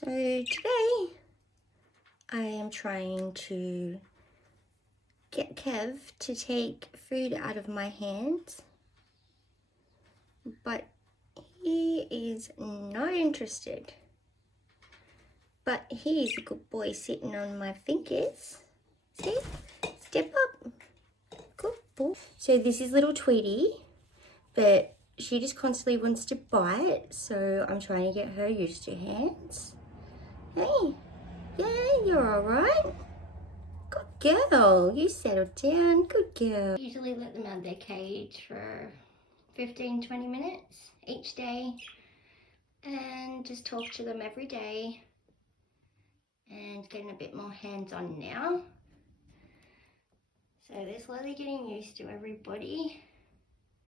So today I am trying to get Kev to take food out of my hands, but he is not interested. But he's a good boy sitting on my fingers. See? Step up. Good boy. So this is little Tweety, but she just constantly wants to bite, so I'm trying to get her used to hands. Hey, yeah, you're all right. Good girl. You settled down. Good girl. I usually let them out of their cage for 15-20 minutes each day and just talk to them every day and getting a bit more hands-on now. So they're slowly getting used to everybody.